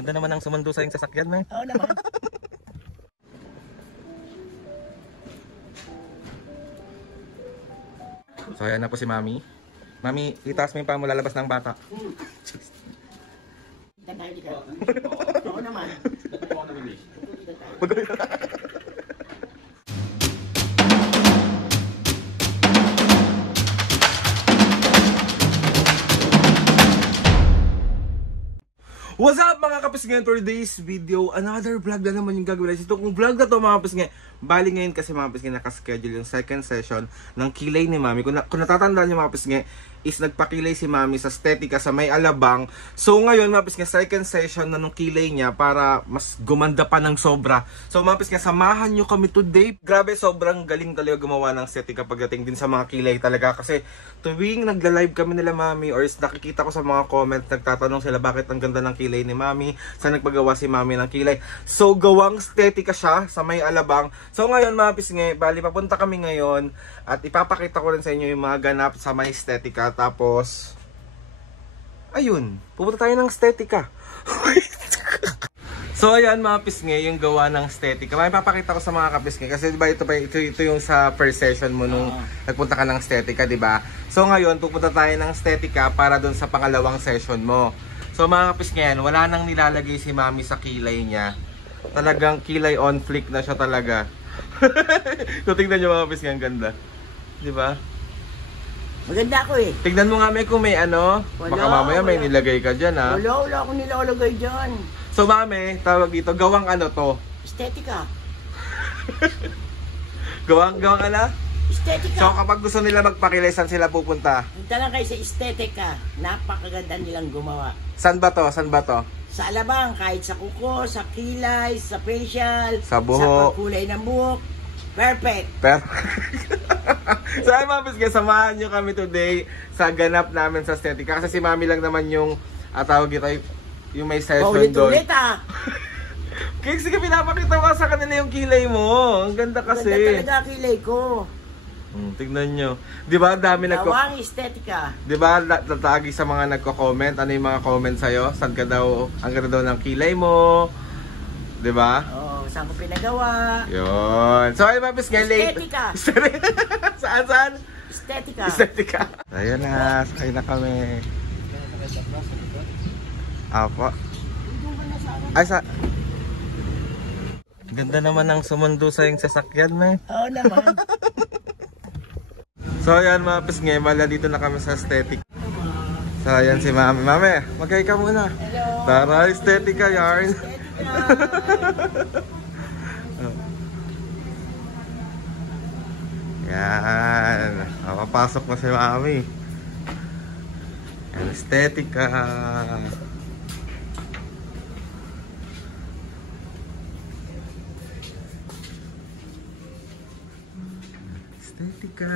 Ganda naman ang sumundo sa yung sasakyan, may. Oo naman. So ayan na po si Mami. Mami, itaas mo yung paa mo, lalabas ng bata. Tanahin kita. Oo naman. What's up mga kapisngay? For today's video, another vlog na naman yung gagawin. Ito kung vlog na to mga kapisngay. Bali ngayon kasi mga kapisngay nakaschedule yung second session ng kilay ni Mami. Kung natatandaan nyo mga kapisngay, is nagpakilay si Mami sa Estetica sa May Alabang. So ngayon mga kapisngay, second session na nung kilay niya para mas gumanda pa ng sobra. So mga kapisngay, samahan nyo kami today. Grabe, sobrang galing talaga gumawa ng Estetica pagdating din sa mga kilay talaga. Kasi tuwing nagla-live kami nila Mami or nakikita ko sa mga comments, nagtatanong sila bakit ang ganda ng kilay ni Mami, saan nagpagawa si Mami ng kilay. So gawang Estetica siya sa May Alabang. So ngayon mga kapisngay, bali papunta kami ngayon at ipapakita ko rin sa inyo yung mga ganap sa May Estetica. Tapos ayun, pupunta tayo ng Estetica. So ayan mga kapisngay, yung gawa ng Estetica. May papakita ko sa mga kapisngay kasi diba ito yung sa first session mo nung nagpunta ka ng Estetica, diba? So ngayon pupunta tayo ng Estetica para dun sa pangalawang session mo. So mga kapisngay, wala nang nilalagay si Mami sa kilay niya. Talagang kilay on flick na siya talaga. So tingnan nyo mga kapisngay, ang ganda, diba? Maganda ako eh. Tignan mo nga may kung may ano, Wala, baka mamaya may wala. nilagay ka dyan ha. Wala akong nilalagay dyan. So Mami, tawag dito, gawang ano to? Estetica. Gawang ano? Estetica. So kapag gusto nila magpakilay, saan sila pupunta? Punta lang kayo sa Estetica. Napakaganda nilang gumawa. Saan ba to? Saan ba to? Sa Alabang, kahit sa kuko, sa kilay, sa facial, Sa buhok. sa pagkulay ng buhok. Perfect. Pero so ay mga kapisngay, samahan nyo kami today sa ganap namin sa Estetica. Kasi si Mami lang naman yung tawag dito, yung may session doon. Ulit-ulit ah. Kaya sige, pinapakita ko sa kanila yung kilay mo. Ang ganda kasi. Ganda talaga kilay ko. Tignan nyo. Di ba dami Gawang Estetica. Di ba tatagi sa mga nagko-comment? Ano yung mga comment sa'yo? Saan ka daw, ang ganda daw ng kilay mo? Di ba? Oh, saan ko pinagawa? Yun. So ay mapis nga late. Estetica. Saan? Estetica. Estetica. Ayun na, sakay na kami. Apo. Ay sa... Ganda naman ang sumundo sa yung sasakyan, may. Oo naman. So ayan mga pisngay, mala dito na kami sa Estetica. So ayan si Mami. Mami, magkay ka muna. Hello. Tara, Estetica yarn. Yan. Papasok na si Mami. Yan, Estetica. Estetica.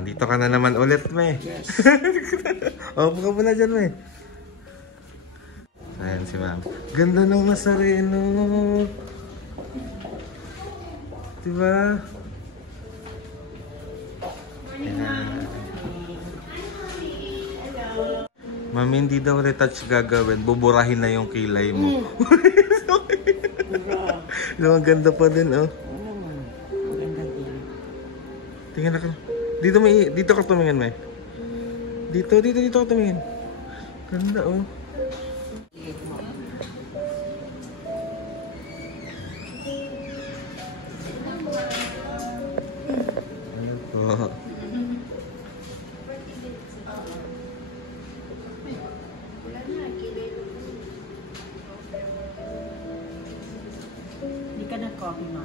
Dito ka na naman ulit, me. Yes. Opo ka muna dyan, me. Ayan si Ma'am. Ganda ng Nazareno. Diba? Ayan. Mami, hindi daw retouch gagawin. Buburahin na yung kilay mo. Ang ganda pa din, oh. Tingnan ako. Dito ka tumingin, may. Dito ka tumingin. Ganda, oh. Ano po? Hindi ka nag-copy, ma.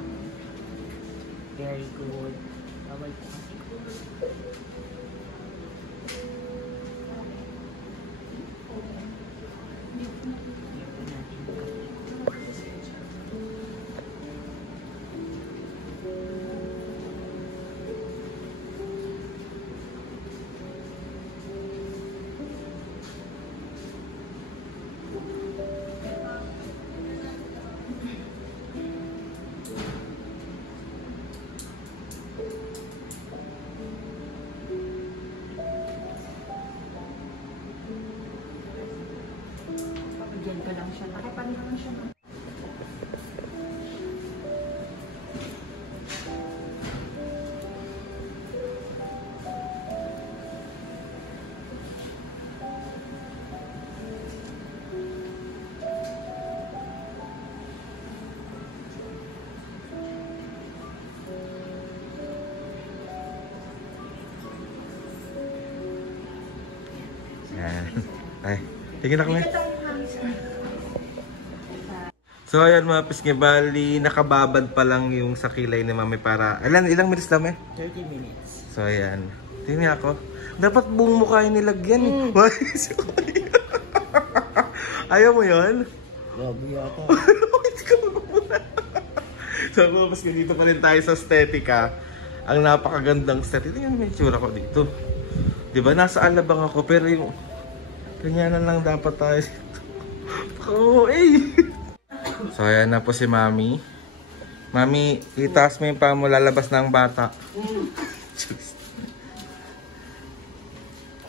Very good. Bawal po kasi. Diyan ka lang siya. Nakipan lang siya. Ay, tingin na kami. So ayan mga pisngi, bali nakababad pa lang yung sa kilay ni mami para... Ilang minutes lang eh? 30 minutes. So ayan, tingin ako. Dapat buong mukha yung nilagyan. Ayaw mo yun? Grabe yata. So mga pisngi, dito pa rin tayo sa Estetica. Ang napakagandang set. Tingnan mo yung tsura ko dito. Diba, nasa alabang ako pero yung... Ganyanan lang dapat tayo. Oo, eh. So, ayan na po si Mami. Mami, itaas mo yung paa mo, lalabas na ang bata.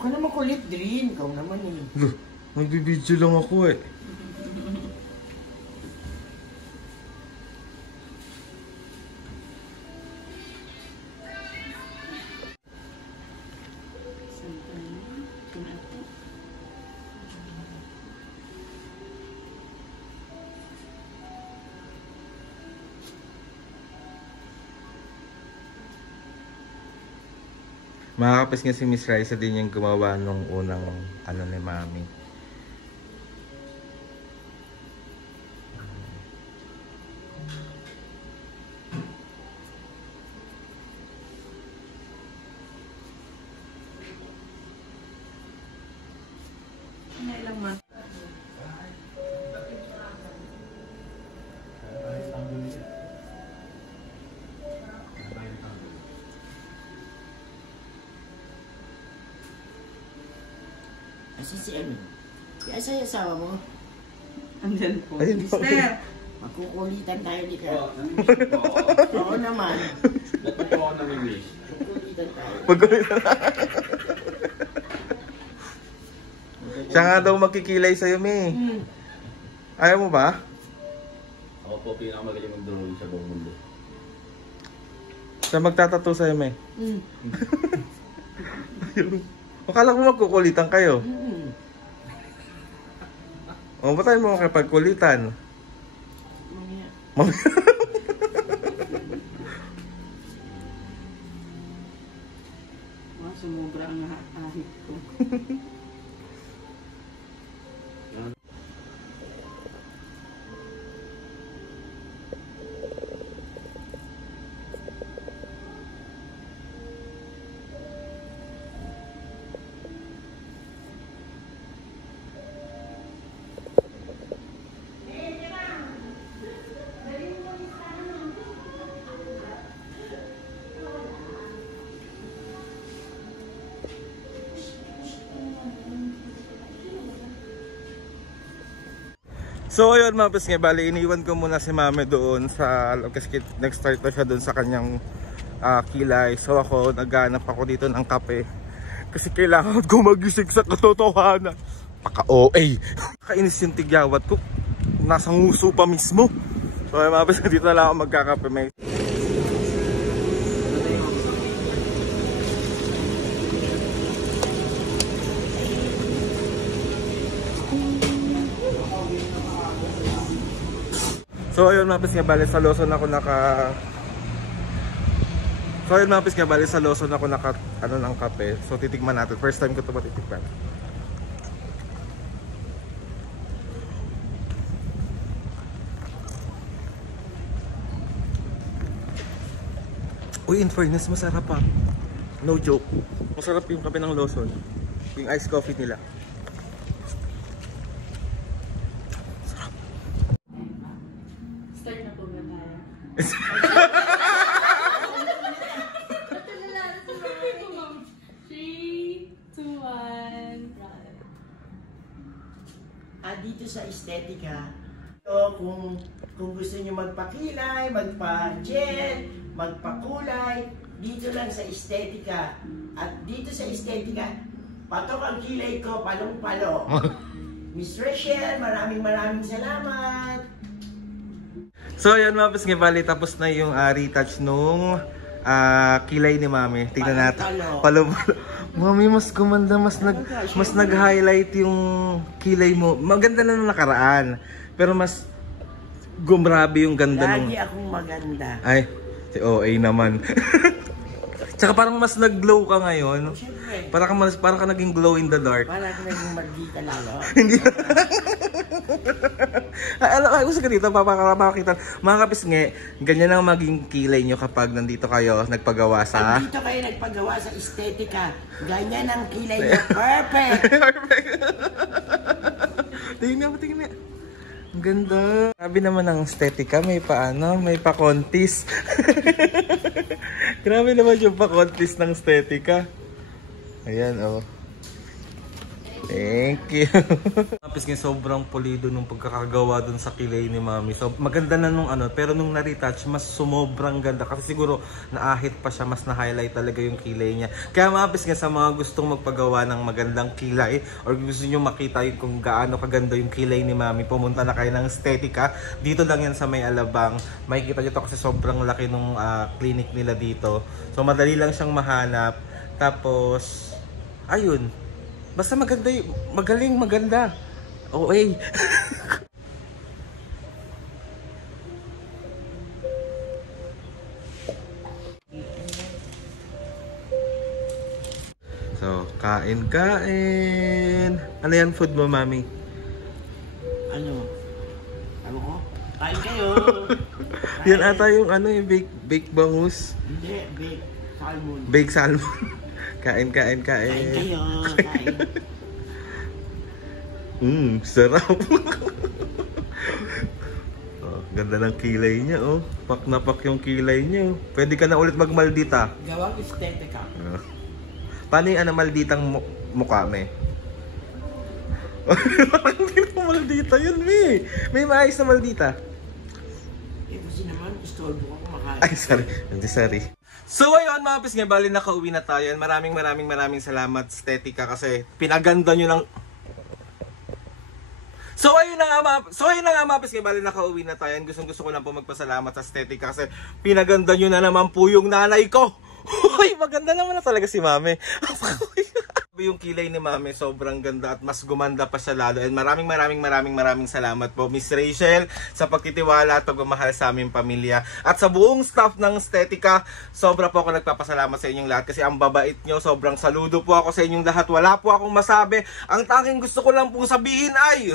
Huwag ka naman kulit, Drin. Ikaw naman eh. Nagbibidyo lang ako eh. Makakapis nga si Miss Raisa din yung gumawa nung unang ano ni Mami. Ilang months? Si ano? Si asa yung asawa mo? Andyan po. Ayun po. Mister! Magkukulitan tayo di ka. Oo naman. Magkukulitan tayo. Siya nga daw magkikilay sa'yo, Mi. Ayaw mo ba? Ako po pinakamagaling mag-drawing sa buong mundo. Siya magtatattoo sa'yo, Mi. Akala ko magkukulitan kayo. O, ba't tayo mo makipagkulitan? Mamaya. Sumubra ang ahit ko. So ayun mga pisngi, bali iniwan ko muna si Mami doon sa kasi nag-start na siya doon sa kanyang kilay. So ako naghanap ako dito ng kape kasi kailangan ko magising sa katotohanan. Paka-OA. Kainis yung tigyawat ko. Nasa nguso pa mismo. So ayun mga pisngi, dito na lang ako magkakape. May So ayun mga pisngi, bali sa Lawson ako naka ano ng kape. So titikman natin. First time ko ito matitikman. Uy, in fairness, masarap pa. No joke. Masarap yung kape ng Lawson. Yung iced coffee nila. Start na po ba tayo? 3, 2, 1. Dito sa Estetica, so, kung gusto niyo magpakilay, magpa-gel, magpakulay, dito lang sa Estetica. At dito sa Estetica, patok ang kilay ko, palong-palo. Miss Rachel, maraming salamat. So ayan mga pisngi, bali tapos na yung retouch nung kilay ni Mami. Tingnan natin. Palo. Mami, mas gumanda, mas nag-highlight yung kilay mo. Maganda na nung nakaraan. Pero mas gumrabe yung ganda nung... Lagi akong maganda. Ay, si OA naman. Tsaka parang mas nag-glow ka ngayon. Siyempre. Parang ka naging glow in the dark. Parang ka naging magdita lalo. Hindi. Gusto ka dito, papakita. Mga kapisngi, ganyan ang maging kilay nyo kapag nandito kayo, nagpagawa sa... Nandito kayo nagpagawa sa estetika. Ganyan ang kilay nyo. Perfect! Perfect! Tingnan mo. Ang ganda. Grabe naman ang estetika. May pa-contest. Grabe naman yung pa-contest ng estetika. Ayan, oh. Thank you. Tapos nga sobrang pulido nung pagkakagawa dun sa kilay ni Mami. So maganda na nung pero nung na-retouch mas sumobrang ganda kasi siguro naahit pa siya, mas na-highlight talaga yung kilay niya. Kaya mapis nga sa mga gustong magpagawa ng magandang kilay or gusto niyo makita yung kung gaano kaganda yung kilay ni Mami, pumunta na kayo ng Estetika. Dito lang yan sa May Alabang. Makikita niyo to kasi sobrang laki nung clinic nila dito. So madali lang siyang mahanap. Tapos ayun. Basta maganda maganda. OA. So, kain. Ano yan food mo, Mami? Ano ko? Kain kayo. Yan ata yung yung bake bangus. Hindi, bake salmon. Bake salmon. Kain. Kain kayo. Kain. Sarap. Ganda ng kilay niya, oh. Pak na pak yung kilay niya, oh. Pwede ka na ulit magmaldita. Gawang estetika. Paano yung malditang mukha, me? Hindi na maldita yun, me. May maayos na maldita. Kasi naman, istorbo ko kumakain. Ay, sorry. So ayun mga pisngi, bali nakauwi na tayo. Maraming salamat Estetika kasi pinaganda nyo lang. So ayun na nga mga pisngi, bali nakauwi na tayo. Gusto ko lang po magpasalamat sa Estetika kasi pinaganda nyo na naman po yung nanay ko. Uy, maganda naman na talaga si Mami. Yung kilay ni Mami sobrang ganda at mas gumanda pa siya lalo. And maraming salamat po Miss Rachel sa pagtitiwala at pagmamahal sa aming pamilya. At sa buong staff ng Estetika, sobra po ako nagpapasalamat sa inyong lahat kasi ang babait nyo. Sobrang saludo po ako sa inyong lahat. Wala po akong masabi. Ang tanging gusto ko lang pong sabihin ay...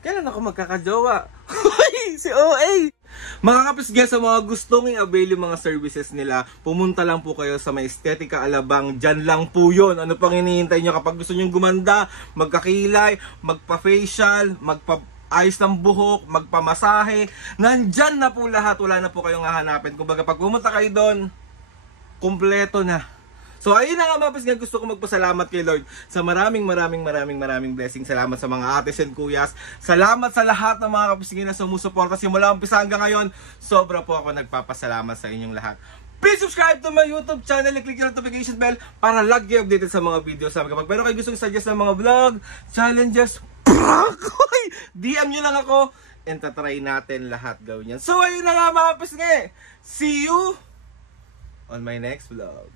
Kailan ako magkakajowa? Si OA! Mga kapisga, sa mga gustong i-avail yung mga services nila, pumunta lang po kayo sa May Estetika Alabang. Diyan lang po yun. Ano pang hinihintay nyo kapag gusto nyo gumanda, magkakilay, magpa-facial, magpa-ayos ng buhok, magpamasahe. Nandyan na po lahat. Wala na po kayong hahanapin. Kumbaga pag pumunta kayo doon, kumpleto na. So ayun na nga mga pisngi, gusto ko magpasalamat kay Lord sa maraming blessing. Salamat sa mga ates and kuyas. Salamat sa lahat ng mga kapisngi na sumusuporta simula umpisa hanggang ngayon. Sobra po ako nagpapasalamat sa inyong lahat. Please subscribe to my YouTube channel and click yung notification bell para lagi updated sa mga videos. Kapag pero kayo gusto suggest ng mga vlog, challenges, prank, DM nyo lang ako and tatry natin lahat gawin yan. So ayun na nga mga pisngi. See you on my next vlog.